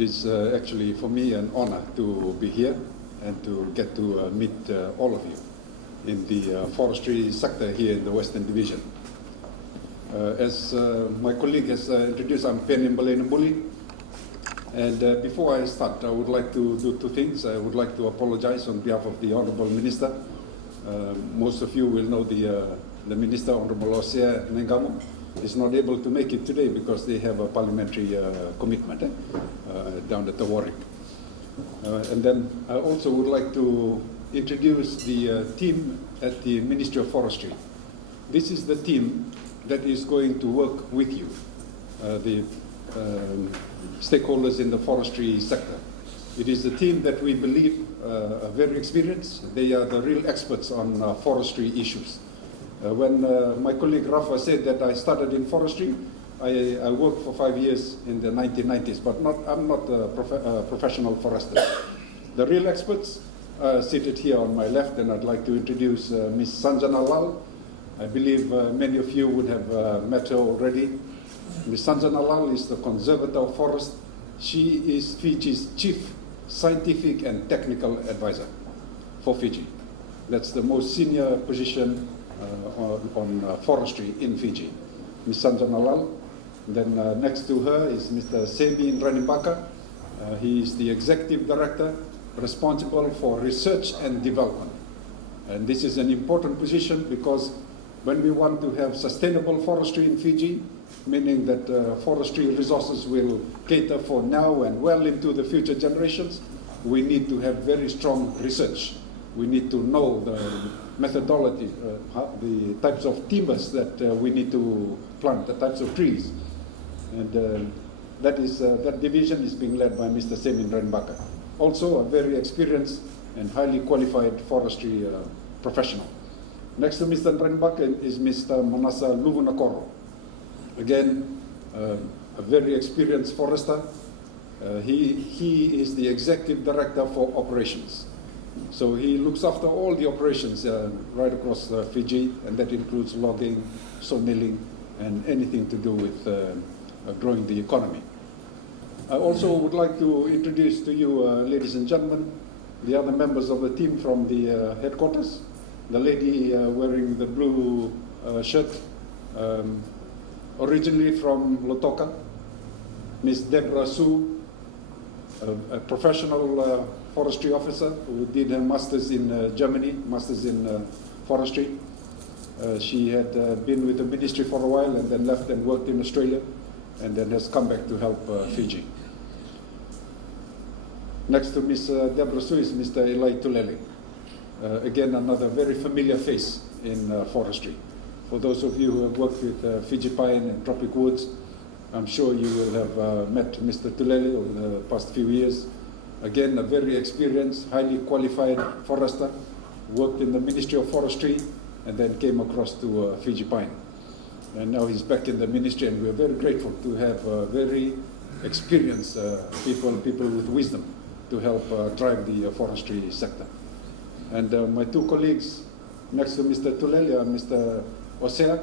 It is actually for me an honor to be here and to get to meet all of you in the forestry sector here in the Western Division. As my colleague has introduced, I'm Penny Mbalena. And before I start, I would like to do two things. I would like to apologize on behalf of the Honourable Minister. Most of you will know the Minister, Honourable Osea Nengamo, is not able to make it today because they have a parliamentary commitment down at the Warwick. And then I also would like to introduce the team at the Ministry of Forestry. This is the team that is going to work with you, the stakeholders in the forestry sector. It is a team that we believe are very experienced. They are the real experts on forestry issues. When my colleague Rafa said that I started in forestry, I worked for 5 years in the 1990s, but I'm not a professional forester. The real experts are seated here on my left, and I'd like to introduce Ms. Sanjana Lal. I believe many of you would have met her already. Ms. Sanjana Lal is the Conservator of Forest. She is Fiji's Chief Scientific and Technical Advisor for Fiji. That's the most senior position on forestry in Fiji. Ms. Sanjana Lal. Then next to her is Mr. Semi Ranibaka. He is the Executive Director responsible for research and development. And this is an important position because when we want to have sustainable forestry in Fiji, meaning that forestry resources will cater for now and well into the future generations, we need to have very strong research. We need to know the methodology, the types of timbers that we need to plant, the types of trees. And that division is being led by Mr. Semin Ranbaka, also a very experienced and highly qualified forestry professional. Next to Mr. Ranbaka is Mr. Manasa Luvunakoro. Again, a very experienced forester. He is the Executive Director for Operations. So he looks after all the operations right across Fiji, and that includes logging, sawmilling, and anything to do with growing the economy. I also would like to introduce to you, ladies and gentlemen, the other members of the team from the headquarters. The lady wearing the blue shirt, originally from Lautoka, Ms. Deborah Su, a professional forestry officer who did her master's in Germany, master's in forestry. She had been with the ministry for a while and then left and worked in Australia and then has come back to help Fiji. Next to Ms. Deborah Su is Mr. Eli Tulele. Again, another very familiar face in forestry. For those of you who have worked with Fiji pine and tropic woods, I'm sure you will have met Mr. Tulele over the past few years. Again, a very experienced, highly qualified forester, worked in the Ministry of Forestry and then came across to Fiji pine. And now he's back in the ministry, and we're very grateful to have very experienced people with wisdom to help drive the forestry sector. And my two colleagues next to Mr. Tulele are Mr. Osea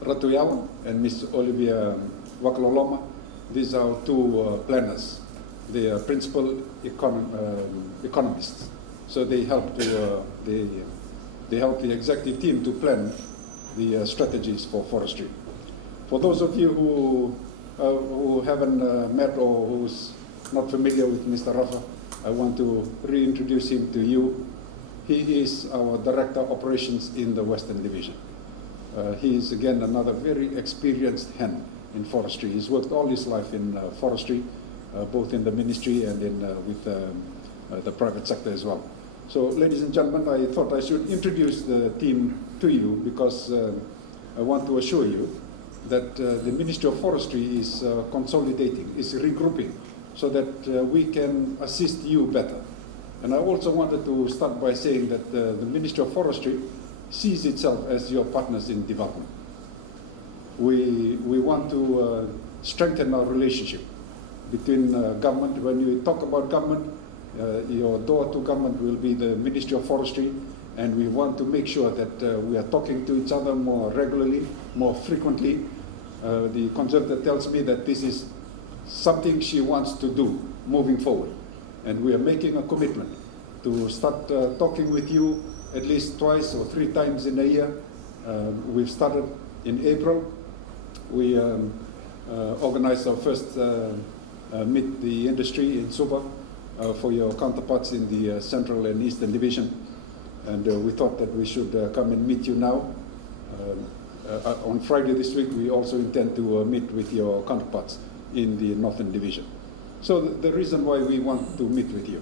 Ratuyawa and Ms. Olivia Wakaloloma. These are our two planners. They are principal economists. So they help they help the executive team to plan the strategies for forestry. For those of you who haven't met or who's not familiar with Mr. Rafa, I want to reintroduce him to you. He is our Director of Operations in the Western Division. He is again another very experienced hand in forestry. He's worked all his life in forestry, both in the ministry and with the private sector as well. So, ladies and gentlemen, I thought I should introduce the team to you because I want to assure you that the Ministry of Forestry is consolidating, is regrouping, so that we can assist you better. And I also wanted to start by saying that the Ministry of Forestry sees itself as your partners in development. We want to strengthen our relationship between government. When you talk about government, your door to government will be the Ministry of Forestry, and we want to make sure that we are talking to each other more regularly, more frequently. The Conservator tells me that this is something she wants to do moving forward. And we are making a commitment to start talking with you at least twice or 3 times in a year. We've started in April. We organized our first Meet the Industry in Suva for your counterparts in the Central and Eastern Division. And we thought that we should come and meet you now. On Friday this week, we also intend to meet with your counterparts in the Northern Division. So the reason why we want to meet with you,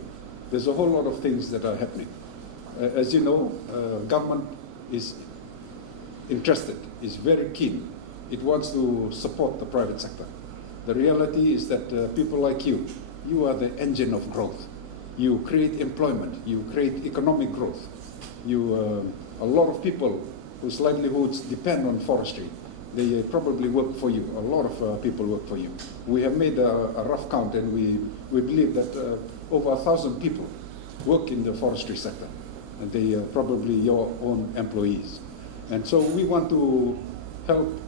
there's a whole lot of things that are happening. As you know, government is interested, is very keen. It wants to support the private sector. The reality is that people like you are the engine of growth. You create employment, you create economic growth. A lot of people whose livelihoods depend on forestry, they probably work for you. A lot of people work for you. We have made a rough count, and we believe that over 1,000 people work in the forestry sector, and they are probably your own employees. And so we want to help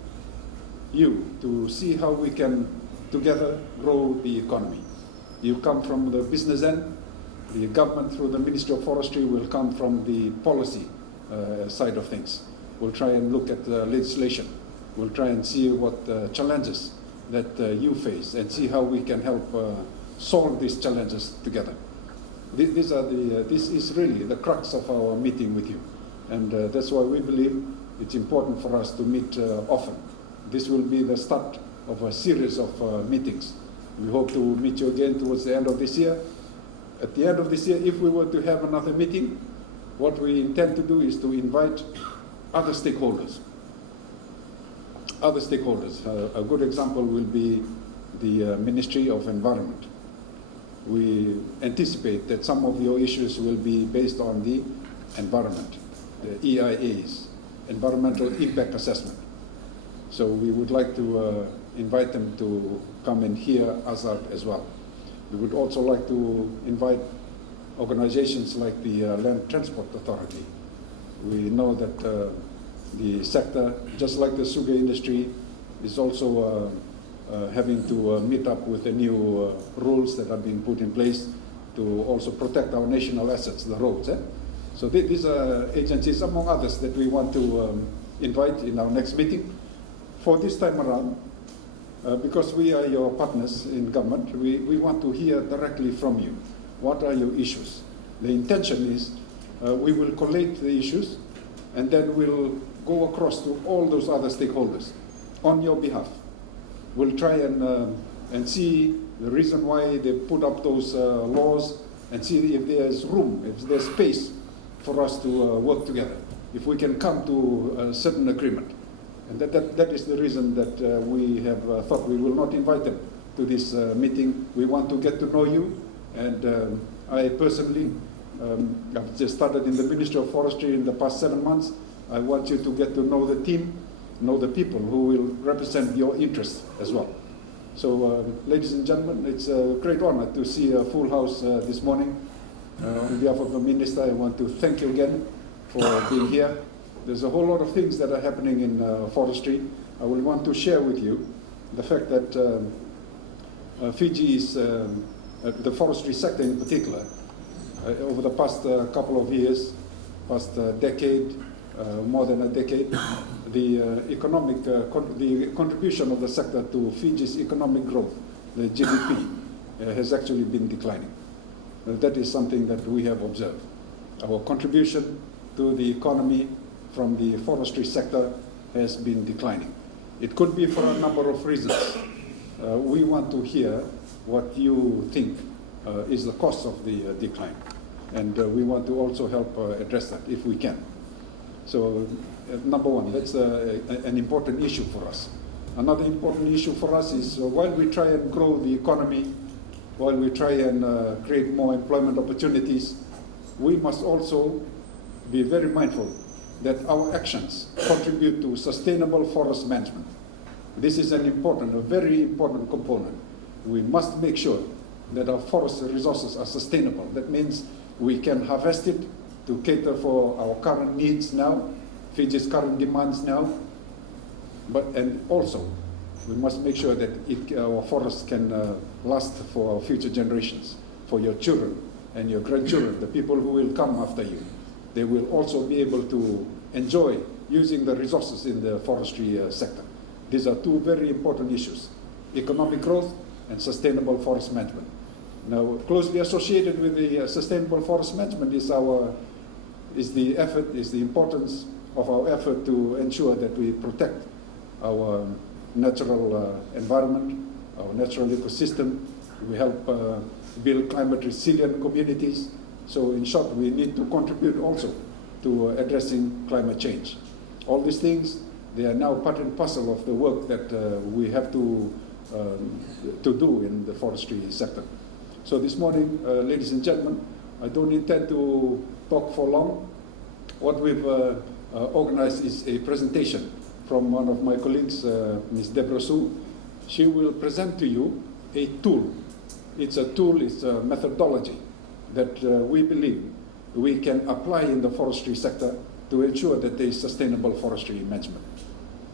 you to see how we can together grow the economy. You come from the business end. The government through the Ministry of Forestry will come from the policy side of things. We'll try and look at legislation. We'll try and see what challenges that you face and see how we can help solve these challenges together. This is really the crux of our meeting with you. And that's why we believe it's important for us to meet often. This will be the start of a series of meetings. We hope to meet you again towards the end of this year. At the end of this year, if we were to have another meeting, what we intend to do is to invite other stakeholders. A good example will be the Ministry of Environment. We anticipate that some of your issues will be based on the environment, the EIAs, Environmental Impact Assessment. So we would like to invite them to come and hear us out as well. We would also like to invite organizations like the Land Transport Authority. We know that the sector, just like the sugar industry, is also having to meet up with the new rules that are being put in place to also protect our national assets, the roads. So these are agencies, among others, that we want to invite in our next meeting. For this time around, because we are your partners in government, we want to hear directly from you. What are your issues? The intention is we will collate the issues and then we'll go across to all those other stakeholders on your behalf. We'll try and see the reason why they put up those laws and see if there's room, if there's space for us to work together, if we can come to a certain agreement. And that is the reason that we have thought we will not invite them to this meeting. We want to get to know you, and I personally, I've just started in the Ministry of Forestry in the past 7 months. I want you to get to know the team, know the people who will represent your interests as well. So, ladies and gentlemen, it's a great honor to see a full house this morning. On behalf of the Minister, I want to thank you again for being here. There's a whole lot of things that are happening in forestry. I will want to share with you the fact that Fiji is, the forestry sector in particular, over the past couple of years, past decade, more than a decade, the economic, the contribution of the sector to Fiji's economic growth, the GDP, has actually been declining. That is something that we have observed. Our contribution to the economy from the forestry sector has been declining. It could be for a number of reasons. We want to hear what you think is the cause of the decline. And we want to also help address that if we can. So number one, that's an important issue for us. Another important issue for us is while we try and grow the economy, while we try and create more employment opportunities, we must also be very mindful that our actions contribute to sustainable forest management. This is an important, a very important component. We must make sure that our forest resources are sustainable. That means we can harvest it to cater for our current needs now, Fiji's current demands now, and also We must make sure that our forests can last for our future generations, for your children and your grandchildren, the people who will come after you. They will also be able to enjoy using the resources in the forestry sector. These are two very important issues: economic growth and sustainable forest management. Now, closely associated with the sustainable forest management is the importance of our effort to ensure that we protect our natural environment, our natural ecosystem. We help build climate resilient communities. So in short, we need to contribute also to addressing climate change. All these things, they are now part and parcel of the work that we have to do in the forestry sector. So this morning, ladies and gentlemen, I don't intend to talk for long. What we've organized is a presentation from one of my colleagues, Ms. Deborah Su. She will present to you a tool. It's a tool, it's a methodology that we believe we can apply in the forestry sector to ensure that there is sustainable forestry management.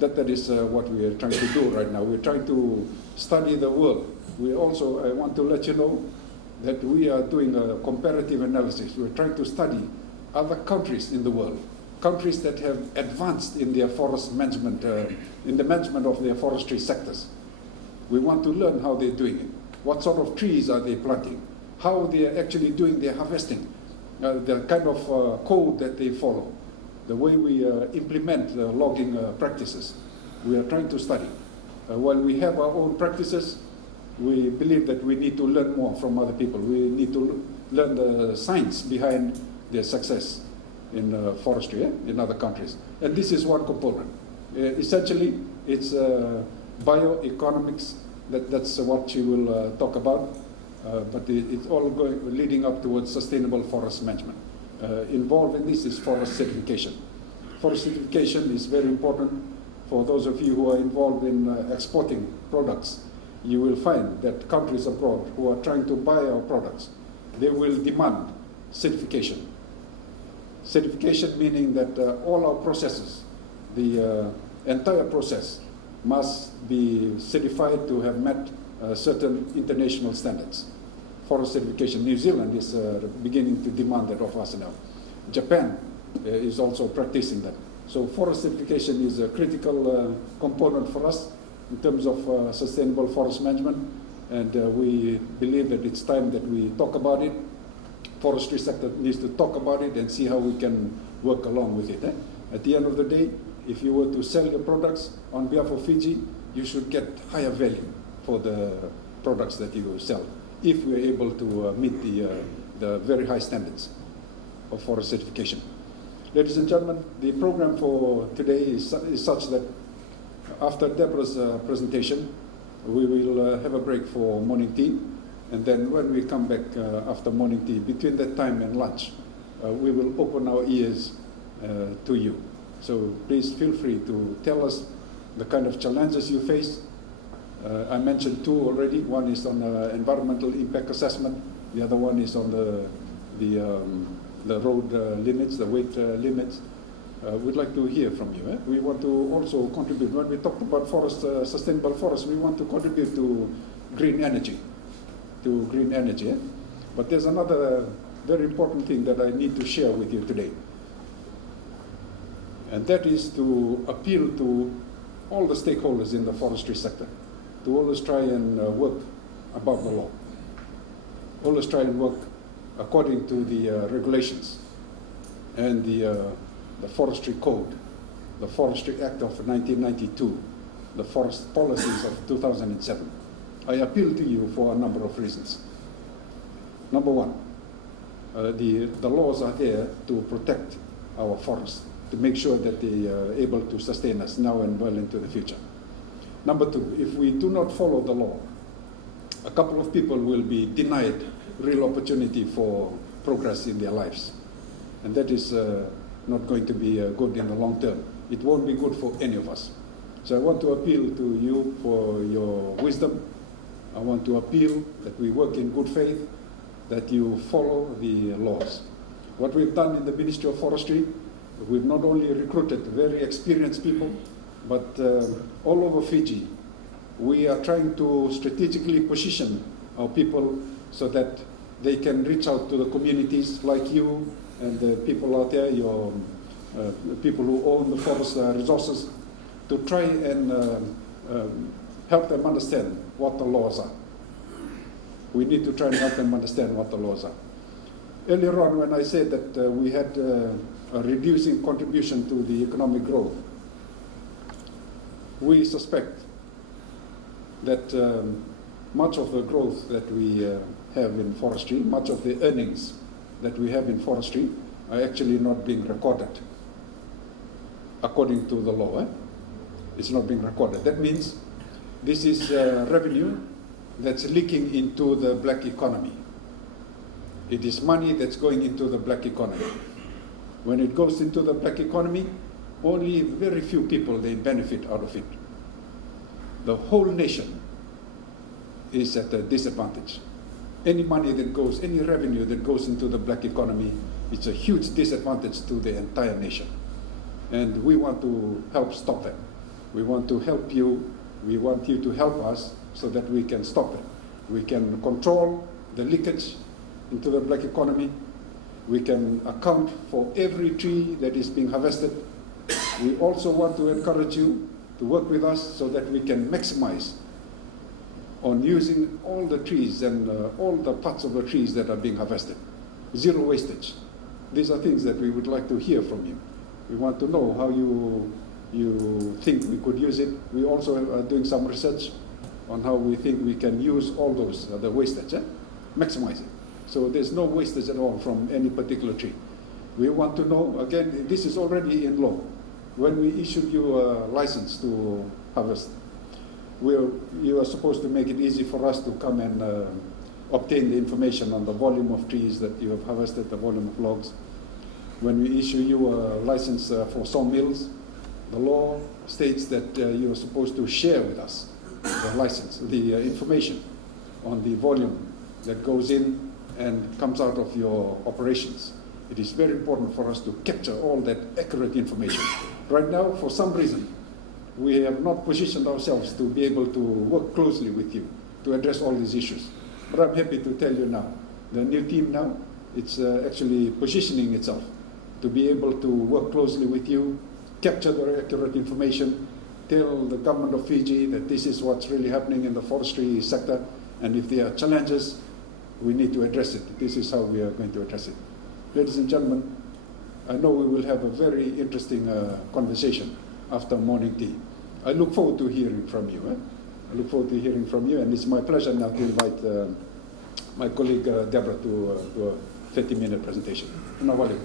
That is what we are trying to do right now. We're trying to study the world. I want to let you know that we are doing a comparative analysis. We're trying to study other countries in the world, countries that have advanced in their forest management, in the management of their forestry sectors. We want to learn how they're doing it. What sort of trees are they planting? How they are actually doing their harvesting, the kind of code that they follow, the way we implement the logging practices. We are trying to study. While we have our own practices, we believe that we need to learn more from other people. We need to learn the science behind their success in forestry in other countries. And this is one component. Essentially, it's bioeconomics. That's what she will talk about. But it's all leading up towards sustainable forest management. Involved in this is forest certification. Forest certification is very important for those of you who are involved in exporting products. You will find that countries abroad who are trying to buy our products, they will demand certification. Certification meaning that all our processes, the entire process, must be certified to have met certain international standards. Forest certification. New Zealand is beginning to demand that of us now. Japan is also practicing that. So forest certification is a critical component for us in terms of sustainable forest management, and we believe that it's time that we talk about it. Forestry sector needs to talk about it and see how we can work along with it. At the end of the day, if you were to sell your products on behalf of Fiji, you should get higher value for the products that you sell, if we're able to meet the very high standards of forest certification. Ladies and gentlemen, the program for today is such that after Deborah's presentation, we will have a break for morning tea. And then when we come back after morning tea, between that time and lunch, we will open our ears to you. So please feel free to tell us the kind of challenges you face. I mentioned two already. One is on environmental impact assessment. The other one is on the road limits, the weight limits. We'd like to hear from you. We want to also contribute. When we talked about forest, sustainable forests, we want to contribute to green energy. But there's another very important thing that I need to share with you today. And that is to appeal to all the stakeholders in the forestry sector to always try and work above the law. Always try and work according to the regulations and the Forestry Code, the Forestry Act of 1992, the Forest Policies of 2007. I appeal to you for a number of reasons. Number one, the laws are there to protect our forests, to make sure that they are able to sustain us now and well into the future. Number two, if we do not follow the law, a couple of people will be denied real opportunity for progress in their lives. And that is not going to be good in the long term. It won't be good for any of us. So I want to appeal to you for your wisdom. I want to appeal that we work in good faith, that you follow the laws. What we've done in the Ministry of Forestry, we've not only recruited very experienced people, but all over Fiji, We are trying to strategically position our people so that they can reach out to the communities like you and the people out there, your people who own the forest resources, to try and help them understand what the laws are. We need to try and help them understand what the laws are. Earlier on, when I said that we had a reducing contribution to the economic growth, we suspect that much of the growth that we have in forestry, much of the earnings that we have in forestry are actually not being recorded according to the law. It's not being recorded. That means this is revenue that's leaking into the black economy. It is money that's going into the black economy. When it goes into the black economy, only very few people, they benefit out of it. The whole nation is at a disadvantage. Any money that goes, any revenue that goes into the black economy, it's a huge disadvantage to the entire nation. And we want to help stop that. We want to help you. We want you to help us so that we can stop it. We can control the leakage into the black economy. We can account for every tree that is being harvested. We also want to encourage you to work with us so that we can maximize on using all the trees and all the parts of the trees that are being harvested. Zero wastage. These are things that we would like to hear from you. We want to know how you think we could use it. We also are doing some research on how we think we can use all those, the wastage, maximize it. So there's no wastage at all from any particular tree. We want to know, again, this is already in law. When we issued you a license to harvest, you are supposed to make it easy for us to come and obtain the information on the volume of trees that you have harvested, the volume of logs. When we issue you a license for sawmills, the law states that you are supposed to share with us the license, the information on the volume that goes in and comes out of your operations. It is very important for us to capture all that accurate information. Right now, for some reason, we have not positioned ourselves to be able to work closely with you to address all these issues. But I'm happy to tell you now, the new team now, it's actually positioning itself to be able to work closely with you, capture the accurate information, tell the government of Fiji that this is what's really happening in the forestry sector, and if there are challenges, we need to address it. This is how we are going to address it. Ladies and gentlemen, I know we will have a very interesting conversation after morning tea. I look forward to hearing from you. I look forward to hearing from you, and it's my pleasure now to invite my colleague Deborah to a 30-minute presentation. Nawali.